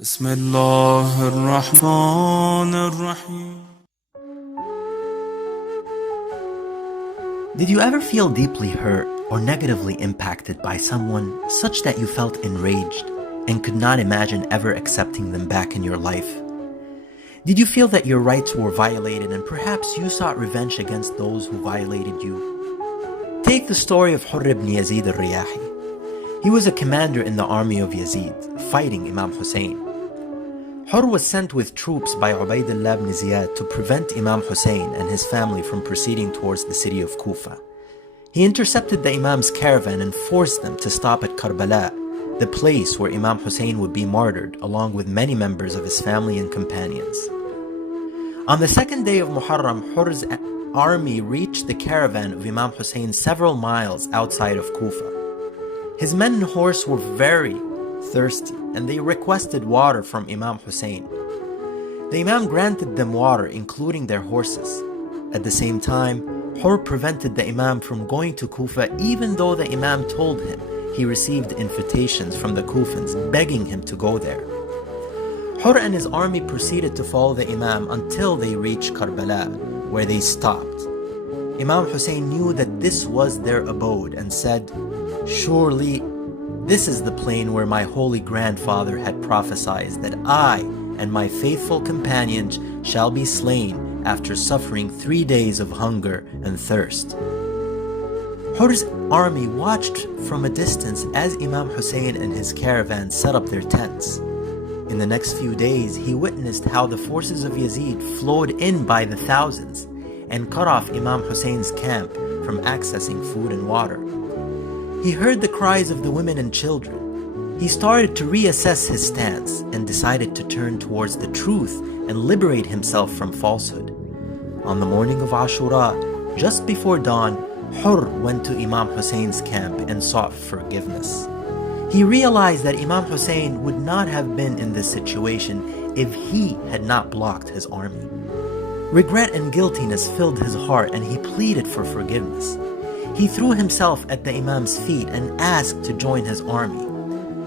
بسم الله الرحمن الرحيم. Did you ever feel deeply hurt or negatively impacted by someone such that you felt enraged and could not imagine ever accepting them back in your life? Did you feel that your rights were violated and perhaps you sought revenge against those who violated you? Take the story of Hurr ibn Yazid al-riyahi. He was a commander in the army of Yazid, fighting Imam Husain. Hurr was sent with troops by Ubaydullah ibn Ziyad to prevent Imam Husain and his family from proceeding towards the city of Kufa. He intercepted the Imam's caravan and forced them to stop at Karbala, the place where Imam Husain would be martyred along with many members of his family and companions. On the second day of Muharram, Hurr's army reached the caravan of Imam Husain several miles outside of Kufa. His men and horse were very thirsty and they requested water from Imam Husain. The Imam granted them water, including their horses. At the same time, Hurr prevented the Imam from going to Kufa even though the Imam told him he received invitations from the Kufans begging him to go there. Hurr and his army proceeded to follow the Imam until they reached Karbala, where they stopped. Imam Husain knew that this was their abode and said, "Surely this is the plain where my holy grandfather had prophesied that I and my faithful companions shall be slain after suffering 3 days of hunger and thirst." Hurr's army watched from a distance as Imam Husain and his caravan set up their tents. In the next few days, he witnessed how the forces of Yazid flowed in by the thousands and cut off Imam Husain's camp from accessing food and water. He heard the cries of the women and children. He started to reassess his stance and decided to turn towards the truth and liberate himself from falsehood. On the morning of Ashura, just before dawn, Hurr went to Imam Husain's camp and sought forgiveness. He realized that Imam Husain would not have been in this situation if he had not blocked his army. Regret and guiltiness filled his heart and he pleaded for forgiveness. He threw himself at the Imam's feet and asked to join his army.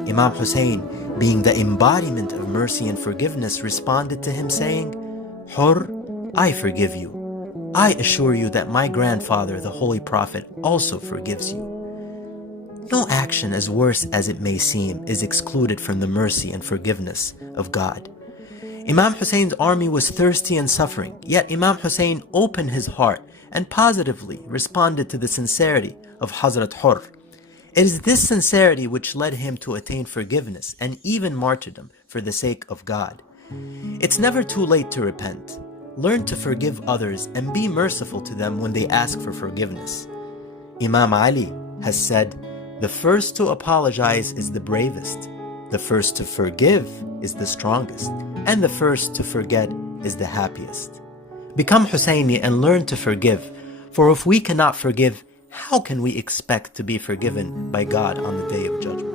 Imam Husain, being the embodiment of mercy and forgiveness, responded to him saying, "Hurr, I forgive you. I assure you that my grandfather, the Holy Prophet, also forgives you." No action, as worse as it may seem, is excluded from the mercy and forgiveness of God. Imam Husain's army was thirsty and suffering, yet Imam Husain opened his heart and positively responded to the sincerity of Hazrat Hurr. It is this sincerity which led him to attain forgiveness and even martyrdom for the sake of God. It's never too late to repent. Learn to forgive others and be merciful to them when they ask for forgiveness. Imam Ali has said, "The first to apologize is the bravest, the first to forgive is the strongest, and the first to forget is the happiest." Become Hussaini and learn to forgive, for if we cannot forgive, how can we expect to be forgiven by God on the Day of Judgment?